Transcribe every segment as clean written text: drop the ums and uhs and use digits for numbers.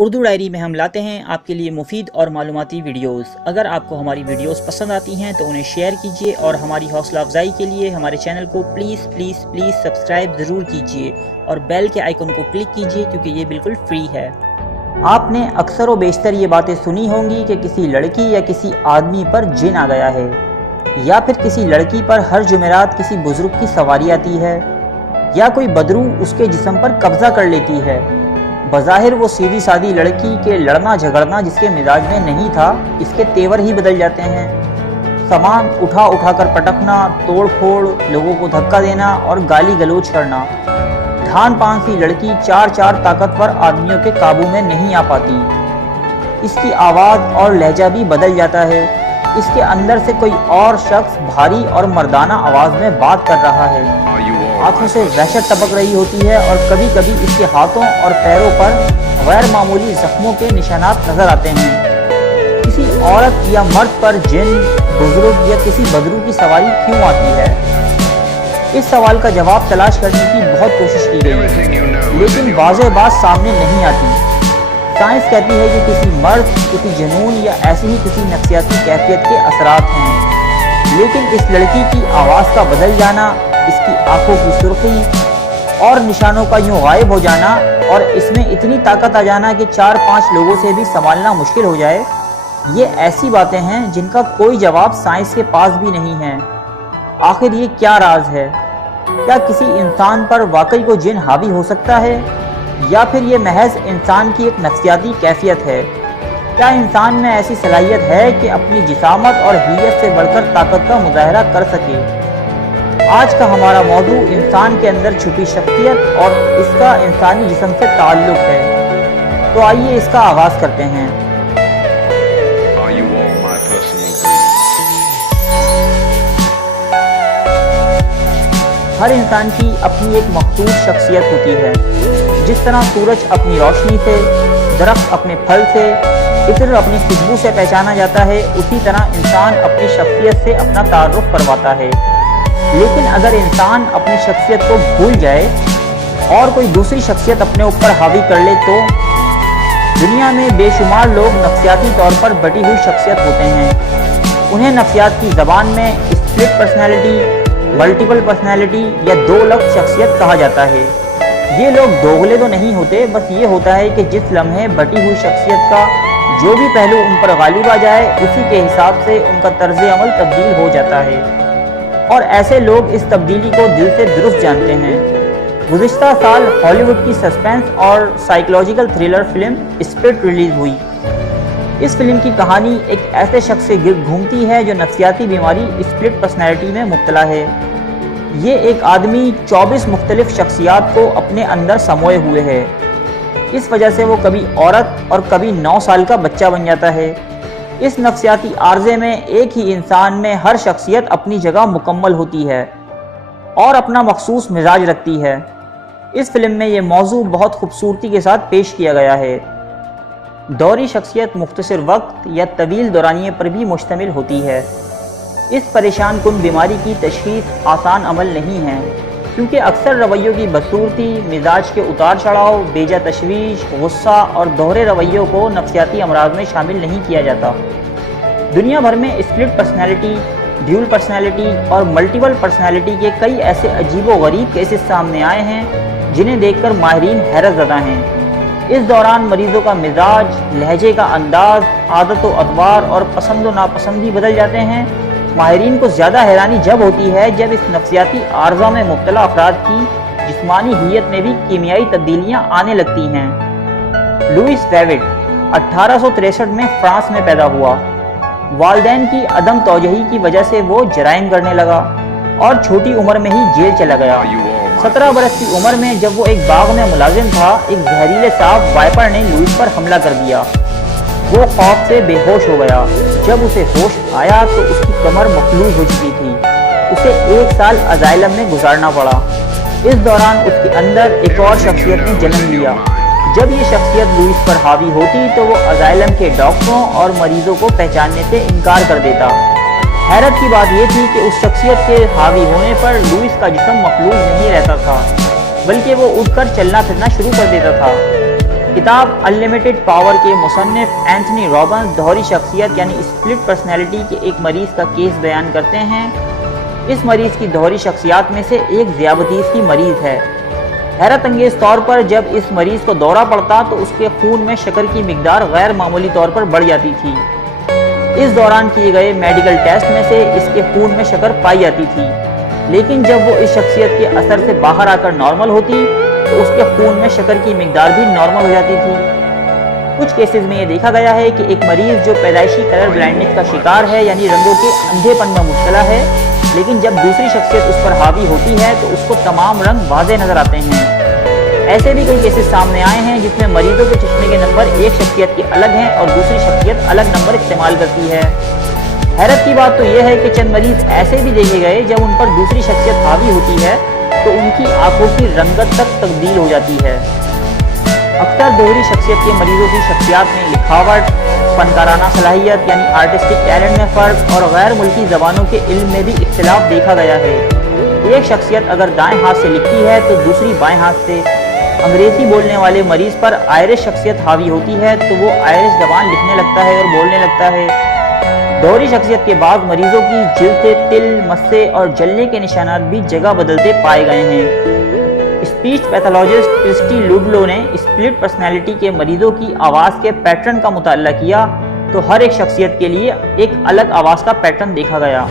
Urdu diary میں ہم لاتے ہیں آپ کے لیے مفید اور معلوماتی ویڈیوز۔ اگر آپ کو ہماری ویڈیوز پسند آتی ہیں تو انہیں شیئر کیجیے اور ہماری حوصلہ افزائی کے لیے ہمارے چینل کو پلیز سبسکرائب ضرور کیجیے اور بیل کے آئیکن کو کلک کیجیے کیونکہ یہ بالکل فری ہے۔ آپ نے اکثر و بیشتر یہ باتیں سنی ہوں گی کہ کسی لڑکی یا کسی آدمی پر جن آ گیا ہے، یا پھر کسی لڑکی پر ہر جمعرات کسی بزرگ کی سواری آتی ہے، یا کوئی بدروح اس کے جسم پر قبضہ کر لیتی ہے۔ بظاہر وہ سیدھی سادی لڑکی کے لڑنا جھگڑنا جس کے مزاج میں نہیں تھا، اس کے تیور ہی بدل جاتے ہیں۔ سامان اٹھا کر پٹکنا، توڑ پھوڑ، لوگوں کو دھکا دینا اور گالی گلوچ کرنا۔ ڈھان پان سی لڑکی چار طاقتور آدمیوں کے قابو میں نہیں آ پاتی۔ اس کی آواز اور لہجہ بھی بدل جاتا ہے۔ اس کے اندر سے کوئی اور شخص بھاری اور مردانہ آواز میں بات کر رہا ہے۔ آنکھوں سے وحشت ٹپک رہی ہوتی ہے اور کبھی کبھی اس کے ہاتھوں اور پیروں پر غیر معمولی زخموں کے نشانات نظر آتے ہیں۔ کسی عورت یا مرد پر جن، بزرگ یا کسی بدروح کی سواری کیوں آتی ہے؟ اس سوال کا جواب تلاش کرنے کی بہت کوشش کی گئی، لیکن واضح بات سامنے نہیں آتی۔ سائنس کہتی ہے کہ کسی مرض، کسی جنون یا ایسی ہی کسی نفسیاتی کیفیت کے اثرات ہیں، لیکن اس لڑکی کی آواز کا بدل جانا، اس کی آنکھوں کی سرخی اور نشانوں کا یوں غائب ہو جانا اور اس میں اتنی طاقت آ جانا کہ 4-5 لوگوں سے بھی سنبھالنا مشکل ہو جائے، یہ ایسی باتیں ہیں جن کا کوئی جواب سائنس کے پاس بھی نہیں ہے۔ آخر یہ کیا راز ہے؟ کیا کسی انسان پر واقعی کوئی جن حاوی ہو سکتا ہے، یا پھر یہ محض انسان کی ایک نفسیاتی کیفیت ہے؟ کیا انسان میں ایسی صلاحیت ہے کہ اپنی جسامت اور حیت سے بڑھ کر طاقت کا مظاہرہ کر سکے؟ آج کا ہمارا موضوع انسان کے اندر چھپی شخصیت اور اس کا انسانی جسم سے تعلق ہے۔ تو آئیے اس کا آغاز کرتے ہیں۔ ہر انسان کی اپنی ایک مخصوص شخصیت ہوتی ہے۔ جس طرح سورج اپنی روشنی سے، درخت اپنے پھل سے، عطر اپنی خوشبو سے پہچانا جاتا ہے، اسی طرح انسان اپنی شخصیت سے اپنا تعارف کرواتا ہے۔ لیکن اگر انسان اپنی شخصیت کو بھول جائے اور کوئی دوسری شخصیت اپنے اوپر حاوی کر لے تو دنیا میں بے شمار لوگ نفسیاتی طور پر بٹی ہوئی شخصیت ہوتے ہیں۔ انہیں نفسیات کی زبان میں اسپلٹ پرسنالٹی، ملٹیپل پرسنالٹی یا 2 لفظ شخصیت کہا جاتا ہے۔ یہ لوگ دوغلے تو نہیں ہوتے، بس یہ ہوتا ہے کہ جس لمحے بٹی ہوئی شخصیت کا جو بھی پہلو ان پر غالب آ جائے، اسی کے حساب سے ان کا طرز عمل تبدیل ہو جاتا ہے، اور ایسے لوگ اس تبدیلی کو دل سے درست جانتے ہیں۔ گزشتہ سال ہالی ووڈ کی سسپینس اور psychological thriller film spirit release ہوئی۔ اس فلم کی کہانی ایک ایسے شخص سے گرد گھومتی ہے جو نفسیاتی بیماری اسپلٹ پرسنالٹی میں مبتلا ہے۔ یہ ایک آدمی 24 مختلف شخصیات کو اپنے اندر سموئے ہوئے ہے۔ اس وجہ سے وہ کبھی عورت اور کبھی 9 سال کا بچہ بن جاتا ہے۔ اس نفسیاتی عارضے میں ایک ہی انسان میں ہر شخصیت اپنی جگہ مکمل ہوتی ہے اور اپنا مخصوص مزاج رکھتی ہے۔ اس فلم میں یہ موضوع بہت خوبصورتی کے ساتھ پیش کیا گیا ہے۔ دوہری شخصیت مختصر وقت یا طویل دورانیے پر بھی مشتمل ہوتی ہے۔ اس پریشان کن بیماری کی تشخیص آسان عمل نہیں ہے، کیونکہ اکثر رویوں کی بدصورتی، مزاج کے اتار چڑھاؤ، بیجا تشویش، غصہ اور دوہرے رویوں کو نفسیاتی امراض میں شامل نہیں کیا جاتا۔ دنیا بھر میں اسپلٹ پرسنالٹی، ڈیول پرسنالٹی اور ملٹیپل پرسنالٹی کے کئی ایسے عجیب و غریب کیسز سامنے آئے ہیں جنہیں دیکھ کر ماہرین حیرت زدہ ہیں۔ اس دوران مریضوں کا مزاج، لہجے کا انداز، عادت و اطوار اور پسند و ناپسند بھی بدل جاتے ہیں۔ ماہرین کو زیادہ حیرانی جب ہوتی ہے جب اس نفسیاتی عارضہ میں مبتلا افراد کی جسمانی حیت میں بھی کیمیائی تبدیلیاں آنے لگتی ہیں۔ لوئس ویوٹ 1863 میں فرانس میں پیدا ہوا۔ والدین کی عدم توجہی کی وجہ سے وہ جرائم کرنے لگا اور چھوٹی عمر میں ہی جیل چلا گیا۔ 17 برس کی عمر میں جب وہ ایک باغ میں ملازم تھا، ایک زہریلے سانپ وائپر نے لوئس پر حملہ کر دیا۔ وہ خوف سے بے ہوش ہو گیا۔ جب اسے ہوش آیا تو اس کی کمر مفلوج ہو چکی تھی۔ اسے 1 سال اسائلم میں گزارنا پڑا۔ اس دوران اس کے اندر ایک اور شخصیت نے جنم لیا۔ جب یہ شخصیت لوئس پر حاوی ہوتی تو وہ اسائلم کے ڈاکٹروں اور مریضوں کو پہچاننے سے انکار کر دیتا۔ حیرت کی بات یہ تھی کہ اس شخصیت کے حاوی ہونے پر لوئس کا جسم مفلوج نہیں رہتا تھا، بلکہ وہ اٹھ کر چلنا پھرنا شروع کر دیتا تھا۔ کتاب انلمیٹڈ پاور کے مصنف اینتھنی رابنس دوہری شخصیت یعنی اسپلٹ پرسنالٹی کے ایک مریض کا کیس بیان کرتے ہیں۔ اس مریض کی دوہری شخصیات میں سے ایک ذیابیطس کی مریض ہے۔ حیرت انگیز طور پر جب اس مریض کو دورہ پڑتا تو اس کے خون میں شکر کی مقدار غیر معمولی طور پر بڑھ جاتی تھی۔ اس دوران کیے گئے میڈیکل ٹیسٹ میں سے اس کے خون میں شکر پائی جاتی تھی، لیکن جب وہ اس شخصیت کے اثر سے باہر آ کر نارمل ہوتی تو اس کے خون میں شکر کی مقدار بھی نارمل ہو جاتی تھی۔ کچھ کیسز میں یہ دیکھا گیا ہے کہ ایک مریض جو پیدائشی کلر بلائنڈنس کا شکار ہے یعنی رنگوں کے اندھے پن میں مبتلا ہے، لیکن جب دوسری شخصیت اس پر حاوی ہوتی ہے تو اس کو تمام رنگ واضح نظر آتے ہیں۔ ایسے بھی کئی کیسز سامنے آئے ہیں جس میں مریضوں کے چشمے کے نمبر ایک شخصیت کے الگ ہیں اور دوسری شخصیت الگ نمبر استعمال کرتی ہے۔ حیرت کی بات تو یہ ہے کہ چند مریض ایسے بھی دیکھے گئے جب ان پر دوسری شخصیت حاوی ہوتی ہے تو ان کی آنکھوں کی رنگت تک تبدیل ہو جاتی ہے۔ اکثر دوہری شخصیت کے مریضوں کی شخصیات میں لکھاوٹ، فنکارانہ صلاحیت یعنی آرٹسٹک ٹیلنٹ میں فرق اور غیر ملکی زبانوں کے علم میں بھی اختلاف دیکھا گیا ہے۔ ایک شخصیت اگر دائیں ہاتھ سے لکھتی ہے تو دوسری بائیں ہاتھ سے۔ انگریزی بولنے والے مریض پر آئرش شخصیت حاوی ہوتی ہے تو وہ آئرش زبان لکھنے لگتا ہے اور بولنے لگتا ہے۔ دوہری شخصیت کے بعض مریضوں کی جلد سے تل، مسے اور جلنے کے نشانات بھی جگہ بدلتے پائے گئے ہیں۔ اسپیچ پیتھولوجسٹ کرسٹی لوڈلو نے اسپلٹ پرسنالٹی کے مریضوں کی آواز کے پیٹرن کا مطالعہ کیا تو ہر ایک شخصیت کے لیے ایک الگ آواز کا پیٹرن دیکھا گیا۔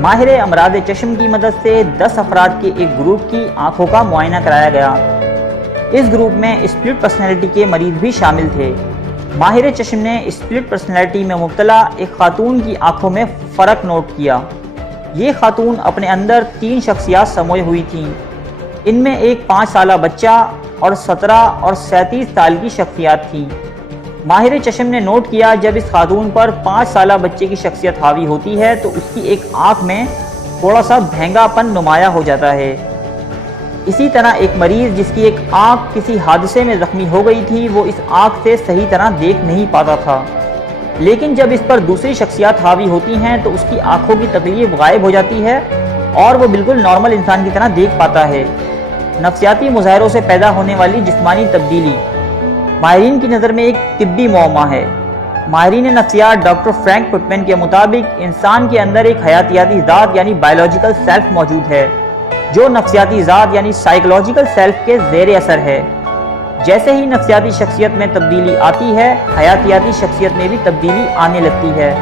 ماہر امراض چشم کی مدد سے 10 افراد کے ایک گروپ کی آنکھوں کا معائنہ کرایا گیا۔ اس گروپ میں اسپلٹ پرسنالٹی کے مریض بھی شامل تھے۔ ماہر چشم نے اسپلٹ پرسنالٹی میں مبتلا ایک خاتون کی آنکھوں میں فرق نوٹ کیا۔ یہ خاتون اپنے اندر 3 شخصیات سموئے ہوئی تھیں۔ ان میں ایک 5 سالہ بچہ اور 17 اور 37 سال کی شخصیات تھیں۔ ماہر چشم نے نوٹ کیا جب اس خاتون پر 5 سالہ بچے کی شخصیت حاوی ہوتی ہے تو اس کی ایک آنکھ میں تھوڑا سا بھینگا پن نمایاں ہو جاتا ہے۔ اسی طرح ایک مریض جس کی ایک آنکھ کسی حادثے میں زخمی ہو گئی تھی وہ اس آنکھ سے صحیح طرح دیکھ نہیں پاتا تھا، لیکن جب اس پر دوسری شخصیات حاوی ہوتی ہیں تو اس کی آنکھوں کی تکلیف غائب ہو جاتی ہے اور وہ بالکل نارمل انسان کی طرح دیکھ پاتا ہے۔ نفسیاتی مظاہروں سے پیدا ہونے والی جسمانی تبدیلی ماہرین کی نظر میں ایک طبی معمہ ہے۔ ماہرین نفسیات ڈاکٹر فرینک پٹمن کے مطابق انسان کے اندر ایک حیاتیاتی ذات یعنی بائیولوجیکل سیلف موجود ہے جو نفسیاتی ذات یعنی سائیکولوجیکل سیلف کے زیر اثر ہے۔ جیسے ہی نفسیاتی شخصیت میں تبدیلی آتی ہے، حیاتیاتی شخصیت میں بھی تبدیلی آنے لگتی ہے۔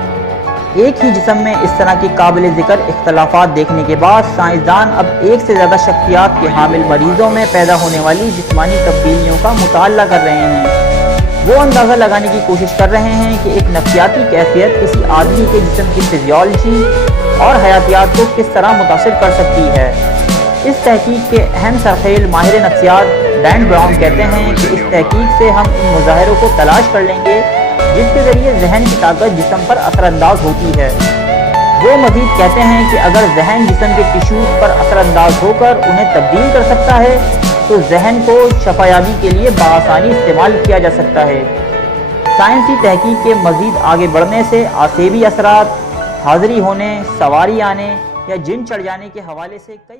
ایک ہی جسم میں اس طرح کے قابل ذکر اختلافات دیکھنے کے بعد سائنسدان اب ایک سے زیادہ شخصیات کے حامل مریضوں میں پیدا ہونے والی جسمانی تبدیلیوں کا مطالعہ کر رہے ہیں۔ وہ اندازہ لگانے کی کوشش کر رہے ہیں کہ ایک نفسیاتی کیفیت کسی آدمی کے جسم کی فزیولوجی اور حیاتیات کو کس طرح متاثر کر سکتی ہے۔ اس تحقیق کے اہم سرخیل ماہر نفسیات ڈین براؤن کہتے ہیں کہ اس تحقیق سے ہم ان مظاہروں کو تلاش کر لیں گے جس کے ذریعے ذہن کی طاقت جسم پر اثر انداز ہوتی ہے۔ وہ مزید کہتے ہیں کہ اگر ذہن جسم کے ٹیشوز پر اثر انداز ہو کر انہیں تبدیل کر سکتا ہے تو ذہن کو شفایابی کے لیے بآسانی استعمال کیا جا سکتا ہے۔ سائنسی تحقیق کے مزید آگے بڑھنے سے آسیبی اثرات، حاضری ہونے، سواری آنے یا جن چڑھ جانے کے حوالے سے کئی